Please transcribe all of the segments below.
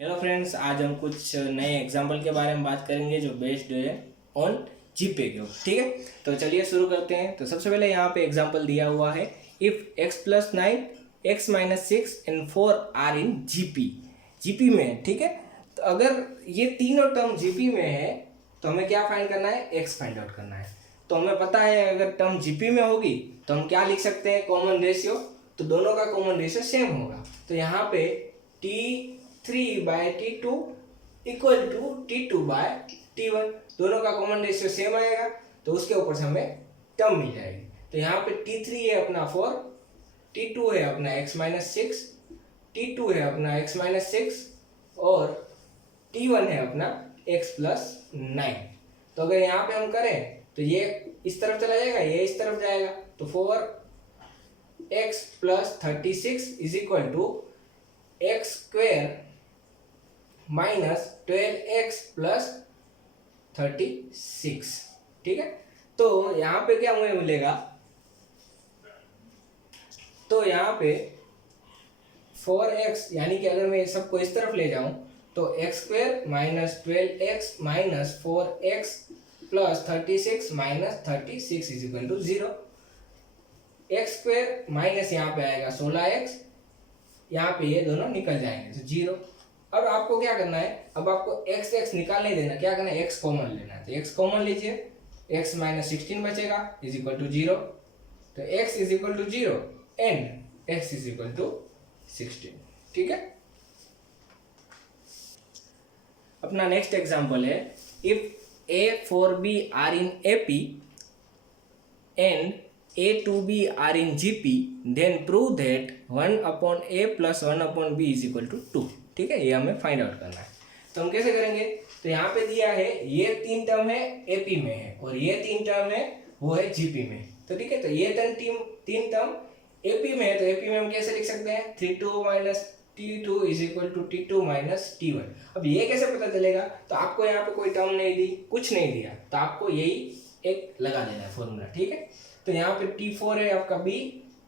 Hello friends, आज हम कुछ नए एग्जाम्पल के बारे में बात करेंगे जो बेस्ड है ऑन जीपे के ऊपर। ठीक है, तो चलिए शुरू करते हैं। तो सबसे पहले यहाँ पे एग्जाम्पल दिया हुआ है, if x+9 x-6 and 4 are in GP. GP में है, ठीक है। तो अगर ये तीनों टर्म जीपी में है तो हमें क्या फाइंड करना है, x फाइंड आउट करना है। तो हमें पता है अगर टर्म जीपी में होगी तो हम क्या लिख सकते हैं, कॉमन रेशियो। तो दोनों का कॉमन रेशियो सेम होगा। तो यहाँ पे T3/T2 इक्वल टू T2/T1, दोनों का कॉमन रेशियो सेम आएगा तो उसके ऊपर से हमें टर्म मिल जाएगी। तो यहाँ पे T3 है अपना 4, T2 है अपना x-6, T2 है अपना x-6 और T1 है अपना x+9। तो अगर यहाँ पे हम करें तो ये इस तरफ चला जाएगा, ये इस तरफ जाएगा। तो 4x + 36 is equal to x² - 12x + 36। ठीक है, तो यहाँ पे क्या मुझे मिलेगा, तो यहाँ पे 4x यानी कि अगर मैं सबको इस तरफ ले जाऊं तो x² - 12x - 4x + 36 - 36 is equal to 0। x² minus यहाँ पे आएगा 16x, यहाँ पे ये दोनों निकल जाएंगे तो 0। अब आपको क्या करना है, अब आपको x निकाल नहीं देना, क्या करना है, x कॉमन लेना है। तो x कॉमन लीजिए, x - 16 बचेगा इज इक्वल टू 0। तो x is equal to 0 and x is equal to 16। ठीक है, अपना नेक्स्ट एग्जांपल है, if A4B are in AP and A2B are in GP then prove that 1/A + 1/B is equal to 2। ठीक है, ये हमें find out करना है। तो हम कैसे करेंगे, तो यहाँ पे दिया है ये 3 टर्म है AP में है और ये 3 टर्म है वो है GP में। तो ठीक है, तो ये 3 टर्म AP में है तो AP में हम कैसे लिख सकते हैं, 3/2 - T2 is equal to T2 - T1। अब ये कैसे पता चलेगा, तो आपको यहाँ पे कोई टर्म नहीं दी, कुछ नहीं दिया, तो आपको यही एक लगा देना है फॉर्मूला। ठीक है, तो यहाँ पे T4 है आपका B,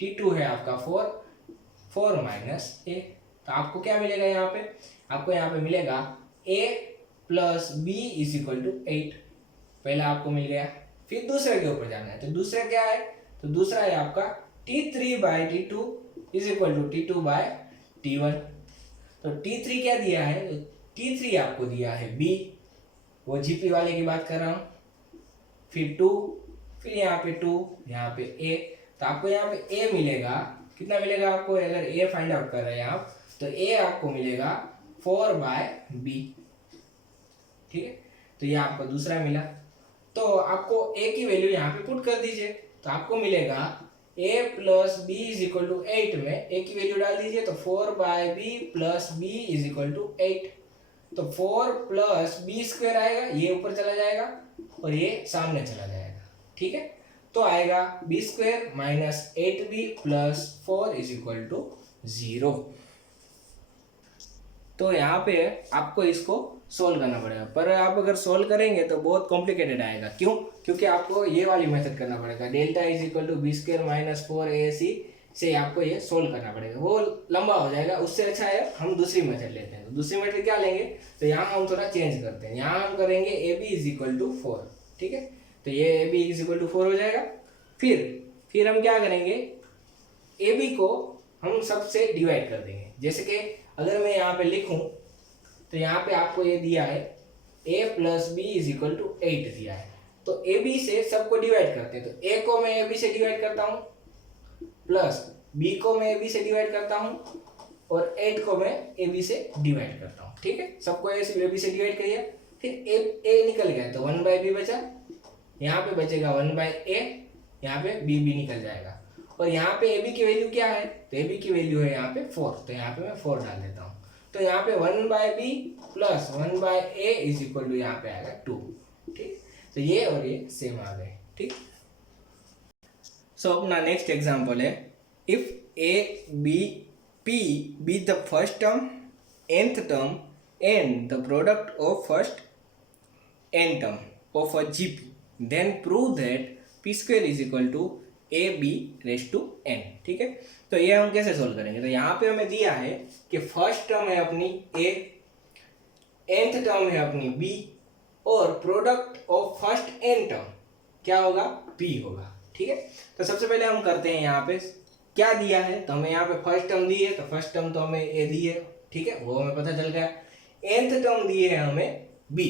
T2 है आपका 4 - A। तो आपको क्या मिलेगा, यहाँ पे आपको यहाँ पे मिलेगा A + B is equal to 8। पहला आपको मिल गया, फिर दूसरे के ऊपर जाना है। तो दूसरा क्या है, तो दूसरा है आपका T3/T2 is equal to T2/T1। तो T3 क्या दिया है, T3 आपको दिया है B, वो जीपी वाले की बात कर रहा हूँ। फिर 2, फिर यहाँ पे 2, यहाँ पे A। तो आपको यहाँ पे A मिलेगा, कितना मिलेगा आपको, अगर A फाइंड आउट कर रहे हैं आप तो A आपको मिलेगा 4/B। ठीक है, तो ये आपको दूसरा मिला। तो आपको A की वैल्यू यहाँ पे पुट कर दीजिए, तो आपको मिलेगा A + B is equal to 8 में A की वैल्यू डाल दीजिए, तो 4/B + B is equal to 8। तो 4 + B² आएगा, ये ऊपर चला जाएगा और ये सामने चला जाएगा। ठीक है, तो आएगा B² - 8B + 4 is equal to 0। तो यहाँ पे आपको इसको सोल्व करना पड़ेगा, पर आप अगर सोल्व करेंगे तो बहुत कॉम्प्लिकेटेड आएगा। क्यों, क्योंकि आपको ये वाली मेथड करना पड़ेगा, delta is equal to B² - 4AC से आपको ये सोल्व करना पड़ेगा, वो लंबा हो जाएगा। उससे अच्छा है हम दूसरी मेथड लेते हैं। तो दूसरी मेथड क्या लेंगे, तो यहाँ हम थोड़ा चेंज करते हैं, यहाँ हम करेंगे AB इज इक्वल टू 4। ठीक है, तो ये AB इज इक्वल टू 4 हो जाएगा। फिर हम क्या करेंगे, AB को हम सबसे डिवाइड कर देंगे। जैसे कि अगर मैं यहाँ पे लिखूं तो यहाँ पे आपको ये दिया है A + B is equal to 8 दिया है। तो AB से सबको डिवाइड करते हैं, तो A को मैं AB से डिवाइड करता हूँ प्लस B को मैं AB से डिवाइड करता हूँ और 8 को मैं AB से डिवाइड करता हूँ। ठीक है, सबको AB से डिवाइड करिए, फिर A निकल गया तो 1/B बचा, यहाँ पे बचेगा 1/A, यहाँ पे B निकल जाएगा। और यहाँ पे AB की वैल्यू क्या है, तो AB की वैल्यू है यहाँ पे 4, तो यहाँ पे मैं 4 डाल देता हूँ। तो यहाँ पे 1/B + 1/A is equal to यहाँ पे आएगा 2। ठीक, तो ये और ये सेम आ गए। ठीक, सो अपना नेक्स्ट एग्जांपल है, if A B P be the first term, nth term and the product of first n term of a GP then prove that P² is equal to AB⁴n। ठीक है, तो ये हम कैसे solve करेंगे, तो यहाँ पे हमें दिया है कि फर्स्ट टर्म है अपनी A, nth टर्म है अपनी b और product of first n term क्या होगा, p होगा। ठीक है, तो सबसे पहले हम करते हैं यहाँ पे क्या दिया है, तो हमें यहाँ पे फर्स्ट टर्म दी है, तो फर्स्ट टर्म तो हमें a दी है, ठीक है, वो हमें पता चल गया। nth टर्म दी है हमें b,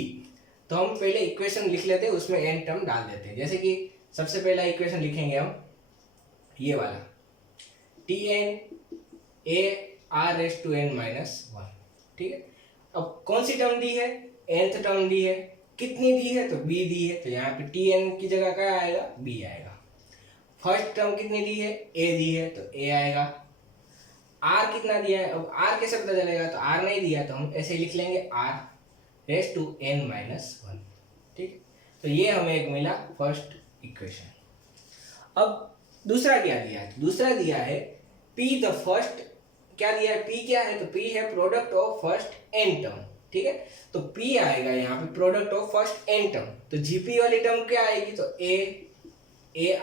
तो हम पहले इक्वेशन लिख लेते हैं, उसमें n टर्म डाल देते हैं। जैसे कि सबसे पहला इक्वेशन लिखेंगे हम ये वाला tn a r raise to n minus 1। ठीक है, अब कौन सी टर्म दी है, nth टर्म दी है, कितनी दी है, तो b दी है, तो यहाँ पे tn की जगह क्या आएगा, b आएगा। फर्स्ट टर्म कितनी दी है, a दी है, तो a आएगा। r कितना दिया है, अब r कैसे पता चलेगा, तो r नहीं दिया तो हम ऐसे लिख लेंगे r raise to n minus 1। ठीक है, तो ये हमें एक मिला फर्स्ट इक्वेशन। अब दूसरा क्या दिया है, तो दूसरा दिया है p द फर्स्ट, क्या दिया है, p क्या है, तो p है product of first n term. ठीक है, तो p आएगा यहाँ पे product of first n term, तो gp वाली टर्म क्या आएगी, तो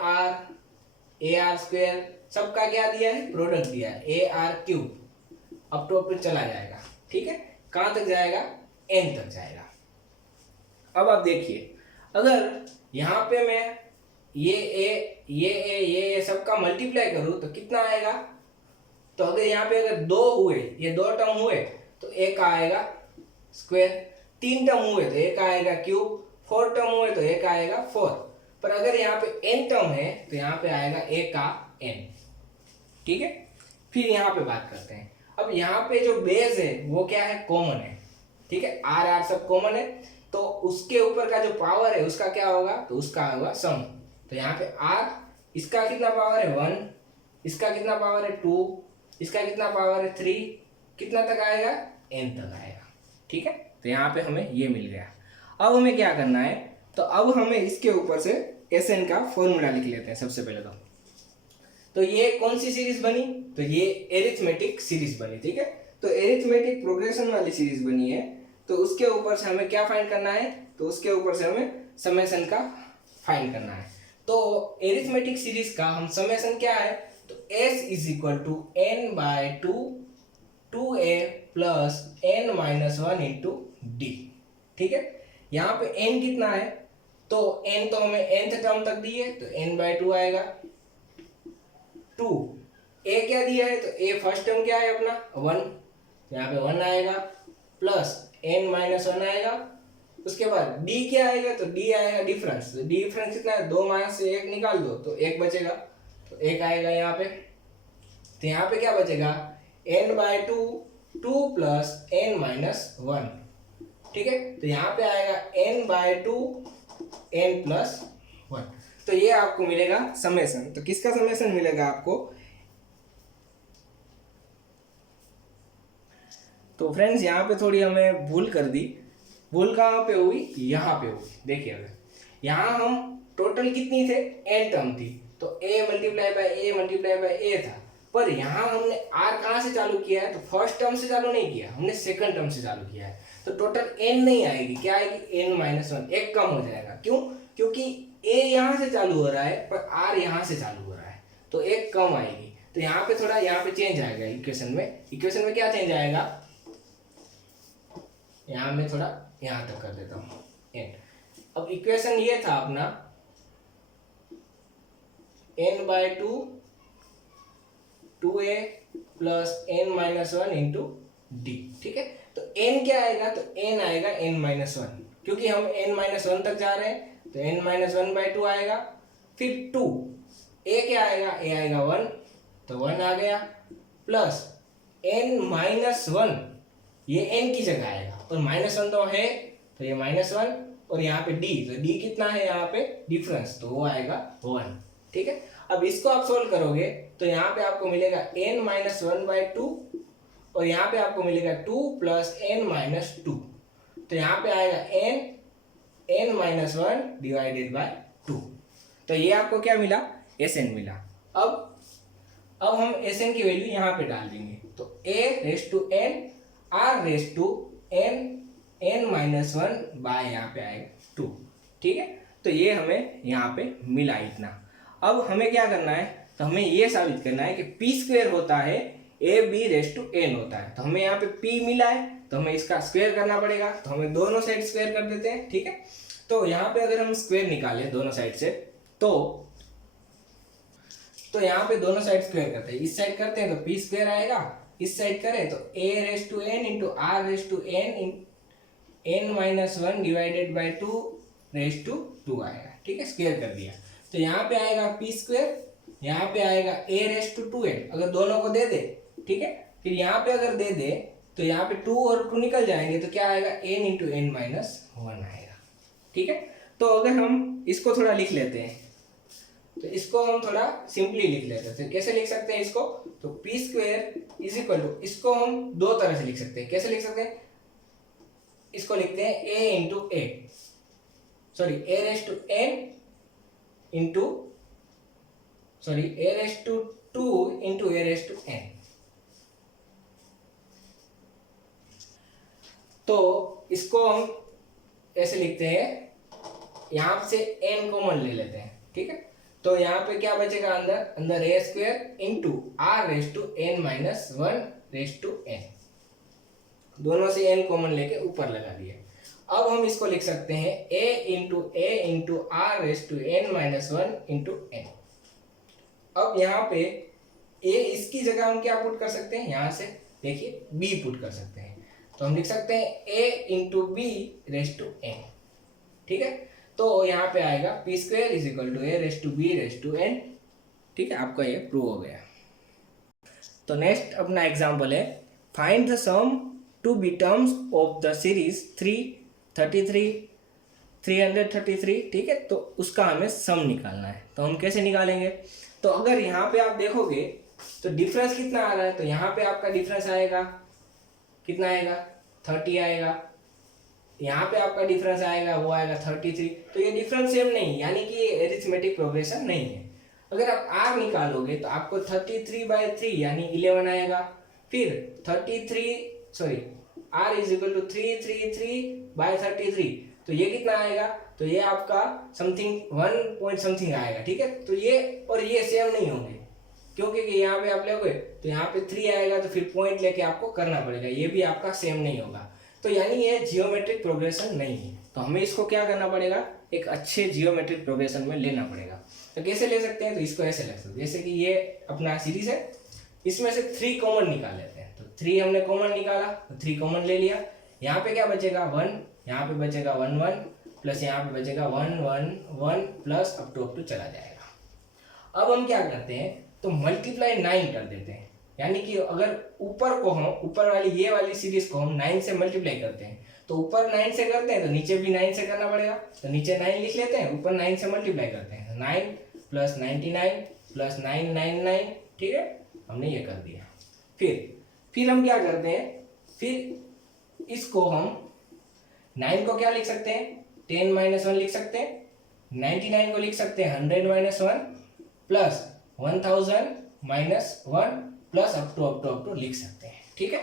ar स्क्वायर सबका क्या दिया है, प्रोडक्ट दिया है ar क्यूब, अब टॉप पे चला जाएगा। ठीक है, कहाँ तक जाएगा, n तक जाएगा। अब आप देखिए, अगर यहाँ पे मैं ये सबका मल्टीप्लाई करूँ तो कितना आएगा, तो अगर यहाँ पे अगर दो हुए, ये दो टर्म हुए तो एक आएगा स्क्वायर, तीन टर्म हुए तो एक आएगा क्यूब, फोर टर्म हुए तो एक आएगा फोर, पर अगर यहाँ पे n टर्म है तो यहाँ पे आएगा a का n। ठीक है, फिर यहाँ पे बात करते हैं। अब यहाँ पे जो बेस है वो क्या है, कॉमन है। ठीक है, r सब कॉमन है, तो उसके ऊपर का जो पावर है उसका क्या होगा, तो उसका होगा सम। तो यहाँ पे r, इसका कितना पावर है 1, इसका कितना पावर है 2, इसका कितना पावर है 3, कितना तक आएगा, n तक आएगा। ठीक है, तो यहाँ पे हमें ये मिल गया। अब हमें क्या करना है, तो अब हमें इसके ऊपर से Sn का फॉर्मूला लिख लेते हैं सबसे पहले। तो ये कौन सी सीरीज बनी, तो ये एरिथमेटिक सीरीज बनी। ठीक है, तो एरिथमेटिक प्रोग्रेशन वाली सीरीज बनी है, तो उसके ऊपर से हमें क्या फाइंड करना है, तो उसके ऊपर से हमें समेशन का फाइंड करना है। तो एरिथमेटिक सीरीज का हम समेशन क्या है, तो s is equal to n by 2a plus n minus 1 into D. ठीक है, यहाँ पे n कितना है, तो n तो हमें nth टर्म तक दी है, तो n बाय 2 आएगा। 2 a क्या दिया है, तो a फर्स्ट टर्म क्या है अपना 1, तो यहाँ पे 1 आएगा, प्लस n माइनस 1 आएगा। उसके बाद d क्या आएगा, तो d आएगा डिफरेंस, तो डिफरेंस कितना है, 2 माइनस से 1 निकाल दो तो 1 बचेगा, तो 1 आएगा यहाँ पे। तो यहाँ पे क्या बचेगा, n by 2 plus n minus 1। ठीक है, तो यहाँ पे आएगा n बाय 2 n प्लस 1। तो ये आपको मिलेगा समेशन। तो किसका समेशन मिलेगा आपको, तो फ्रेंड्स यहाँ पे थोड़ी हमें भूल कर दी। भूल कहाँ पे हुई, यहाँ पे हुई। देखिए, अगर यहाँ हम टोटल कितनी थे, n टर्म थी, तो a मल्टीप्लाई बाय a था, पर यहाँ हमने r कहाँ से चालू किया है, तो फर्स्ट टर्म से चालू नहीं किया, हमने सेकंड टर्म से चालू किया है, तो टोटल n नहीं आएगी, क्या आएगी, n माइनस 1, एक कम हो जाएगा। क्यों, क्योंकि a यहाँ से चालू हो रहा है पर r यहाँ से चालू हो रहा है, तो एक कम आएगी। तो यहाँ पे थोड़ा यहाँ पे चेंज आएगा इक्वेशन में क्या चेंज आएगा, यहाँ में थोड़ा यहाँ तक कर देता हूँ n। अब इक्वेशन ये था अपना n by 2a plus n minus 1 into D. ठीक है, तो n क्या आएगा, तो n आएगा n माइनस 1, क्योंकि हम n माइनस 1 तक जा रहे हैं, तो n माइनस 1 बाय 2 आएगा। फिर 2 a क्या आएगा, a आएगा 1, तो 1 आ गया, प्लस n माइनस 1, ये n की जगह आएगा, और माइनस 1 तो है, तो ये माइनस 1, और यहाँ पे d, तो d कितना है यहाँ पे डिफरेंस, तो वो आएगा 1। ठीक है, अब इसको आप सोल्व करोगे तो यहाँ पे आपको मिलेगा n माइनस 1 बाय 2, और यहाँ पे आपको मिलेगा 2 प्लस n माइनस 2, तो यहाँ पे आएगा n माइनस 1 डिवाइडेड बाय 2। तो ये आपको क्या मिला, Sn मिला। अब हम Sn की वैल्यू यहाँ पे डाल देंगे, तो a raise to n r raise to n minus 1 by यहाँ पे आएगा 2। ठीक है, तो ये हमें यहाँ पे मिला इतना। अब हमें क्या करना है, तो हमें ये साबित करना है कि p स्क्वायर होता है a b raise to n होता है। तो हमें यहाँ पे p मिला है, तो हमें इसका स्क्वायर करना पड़ेगा, तो हमें दोनों साइड स्क्वायर कर देते हैं। ठीक है, तो यहाँ पे अगर हम स्क्वायर निकालें दोनों साइड से, तो यहाँ पे दोनों साइड स्क्वायर करते हैं, इस साइड करते हैं तो पी स्क्वायर आएगा, इस साइड करें तो a raise to n into R raise to n n minus one divided by two raise to two आएगा। ठीक है, स्क्वायर कर दिया, तो यहाँ पे आएगा पी स्क्वायर, यहाँ पे आएगा a raise to two n, अगर दोनों को दे दे। ठीक है, फिर यहाँ पे अगर दे दे तो यहाँ पे 2 और 2 निकल जाएंगे, तो क्या आएगा n into n minus one आएगा। ठीक है, तो अगर हम इसको थोड़ा लिख लेते हैं, तो इसको हम थोड़ा सिंपली लिख लेते हैं। तो कैसे लिख सकते हैं इसको, तो P square is equal to, इसको हम दो तरह से लिख सकते हैं। कैसे लिख सकते हैं, इसको लिखते हैं a into A, sorry a raise to n into, sorry a raise to two into a raise to n। तो इसको हम ऐसे लिखते हैं, यहां से n कॉमन ले लेते हैं। ठीक है, तो यहाँ पे क्या बचेगा, अंदर a square into R raise to n minus one raise to n, दोनों से n कॉमन लेके ऊपर लगा दिया। अब हम इसको लिख सकते हैं a into R raise to n minus one into n। अब यहाँ पे a इसकी जगह हम क्या पुट कर सकते हैं, यहाँ से देखिए b पुट कर सकते हैं, तो हम लिख सकते हैं a into B raise to n। ठीक है, तो यहाँ पे आएगा P square is equal to A raise to B raise to N. ठीक है, आपका ये प्रूव हो गया। तो नेक्स्ट अपना एग्जांपल है, find the sum to B terms of the series 333 333। ठीक है, तो उसका हमें सम निकालना है। तो हम कैसे निकालेंगे, तो अगर यहाँ पे आप देखोगे तो डिफरेंस कितना आ रहा है, तो यहाँ पे आपका डिफरेंस आएगा कितना आएगा, 30 आएगा, यहाँ पे आपका डिफरेंस आएगा वो आएगा 33। तो ये डिफरेंस सेम नहीं, यानी कि ये एरिथमेटिक प्रोग्रेशन नहीं है। अगर आप r निकालोगे तो आपको 33/3 यानी 11 आएगा, फिर 33 sorry r is equal to 333/33, तो ये कितना आएगा, तो ये आपका समथिंग 1 पॉइंट समथिंग आएगा। ठीक है, तो ये और ये सेम नहीं होंगे, क्योंकि यहाँ पे आप लोगे तो यहाँ पे 3 आएगा, तो फिर पॉइंट लेके आपको करना पड़ेगा, ये भी आपका सेम नहीं होगा। तो यानी ये जियोमेट्रिक प्रोग्रेशन नहीं है। तो हमें इसको क्या करना पड़ेगा, एक अच्छे जियोमेट्रिक प्रोग्रेशन में लेना पड़ेगा। तो कैसे ले सकते हैं, तो इसको ऐसे लग सकते हैं, जैसे कि ये अपना सीरीज है, इसमें से 3 कॉमन निकाल लेते हैं। तो 3 हमने कॉमन निकाला, तो 3 कॉमन ले लिया, यहाँ पे क्या बचेगा 1, यहाँ पे बचेगा 1 1 प्लस यहाँ पे बचेगा 1 1 1 प्लस अप टू चला जाएगा। अब हम क्या करते हैं, तो मल्टीप्लाई 9 कर देते हैं, यानी कि अगर ऊपर को हम ऊपर वाली ये वाली सीरीज को हम 9 से मल्टीप्लाई करते हैं, तो ऊपर 9 से करते हैं तो नीचे भी 9 से करना पड़ेगा। तो नीचे 9 लिख लेते हैं, ऊपर 9 से मल्टीप्लाई करते हैं, 9 प्लस 99 प्लस 999। ठीक है, हमने ये कर दिया। फिर हम क्या करते हैं, फिर इसको हम 9 को क्या लिख सकते हैं, 10 माइनस 1 लिख सकते हैं, 99 को लिख सकते हैं 100 minus 1 plus 1000 minus 1 plus up to लिख सकते हैं। ठीक है,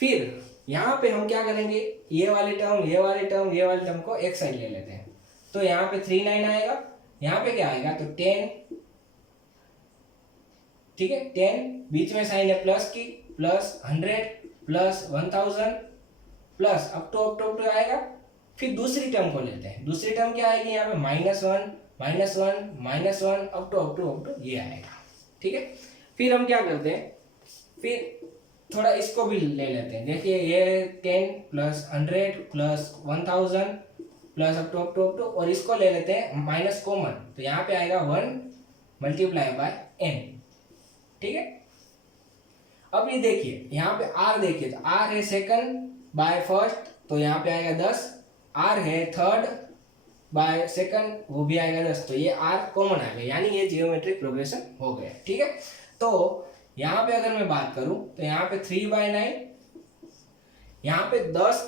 फिर यहाँ पे हम क्या करेंगे, ये वाली टर्म को एक साइड ले लेते हैं, तो यहाँ पे 39 आएगा, यहाँ पे क्या आएगा, तो 10। ठीक है, 10 बीच में साइन है प्लस की, plus 100 plus 1000 plus up to आएगा। फिर दूसरी टर्म को लेते हैं, दूसरी टर्म क्या आएगी, यहाँ पे -1 अप टू ये आएगा। ठीक है, फिर हम क्या करते हैं, फिर थोड़ा इसको भी ले लेते हैं, देखिए ये 10 plus 100 plus 1000 plus up to और इसको ले लेते हैं माइनस कॉमन, तो यहाँ पे आएगा 1 मल्टीप्लाई बाय n। ठीक है, अब ये देखिए यहाँ पे r देखिए, तो r है सेकंड बाय फर्स्ट, तो यहाँ पे आएगा 10, r है थर्ड बाय सेकंड, वो भी आएगा 10, तो ये r कॉमन आ गया, यानी ये जियोमेट्रिक प्रोग्रेशन हो गया। ठीक है, तो यहाँ पे अगर मैं बात करूं तो यहाँ पे 3/9, यहाँ पे 10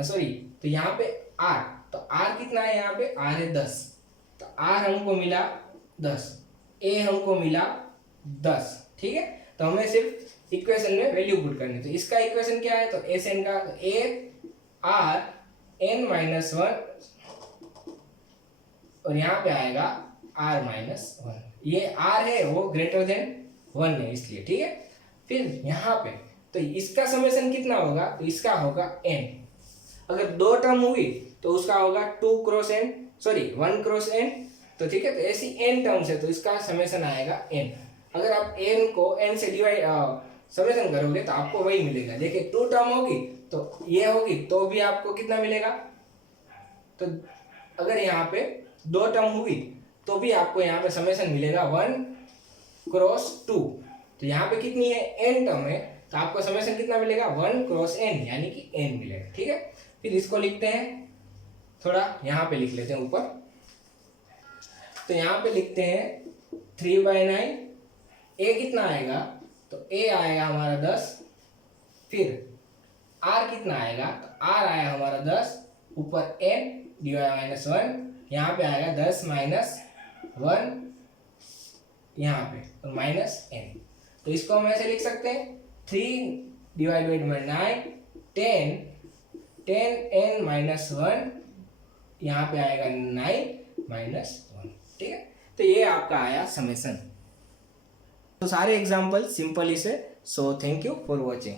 सॉरी, तो यहाँ पे r, तो r कितना है, यहाँ पे r है 10, तो r हमको मिला 10, a हमको मिला 10। ठीक है, तो हमें सिर्फ इक्वेशन में वैल्यू पुट करनी है। तो इसका इक्वेशन क्या है, तो एस एन का a r n माइनस 1 और यहाँ पे आएगा r माइनस 1, ये r है वो ग्रेटर देन 1 है इसलिए। ठीक है, फिर यहाँ पे तो इसका समेशन कितना होगा, तो इसका होगा n। अगर 2 टर्म हुई तो उसका होगा 2 cross n, sorry 1 cross n। तो ठीक है, तो ऐसी n टर्म्स है तो इसका समेशन आएगा n। अगर आप n को n से डिवाइड समेशन करोगे तो आपको वही मिलेगा। देखिए 2 टर्म होगी तो ये होगी तो भी आपको कितना मिलेगा, तो अगर यहाँ पे 2 टर्म हुई तो भी आपको यहाँ पे समेशन मिलेगा 1 क्रॉस 2। तो यहाँ पे कितनी है, n टर्म है, तो आपको समेशन कितना मिलेगा, 1 क्रॉस n, यानी कि n मिलेगा। ठीक है, फिर इसको लिखते हैं, थोड़ा यहाँ पे लिख लेते हैं ऊपर। तो यहाँ पे लिखते हैं 3/9, a कितना आएगा, तो a आएगा हमारा 10, फिर r कितना आएगा, तो r आया हमारा 10, ऊपर n डिवाइड -1, यहाँ पे आएगा 10 - 1 यहाँ पे और -n। तो इसको हम ऐसे लिख सकते हैं 3/9 10n - 1, यहाँ पे आएगा 9 - 1। ठीक है, तो ये आपका आया समेशन। तो सारे एग्जाम्पल सिंपल ही से। So thank you for watching.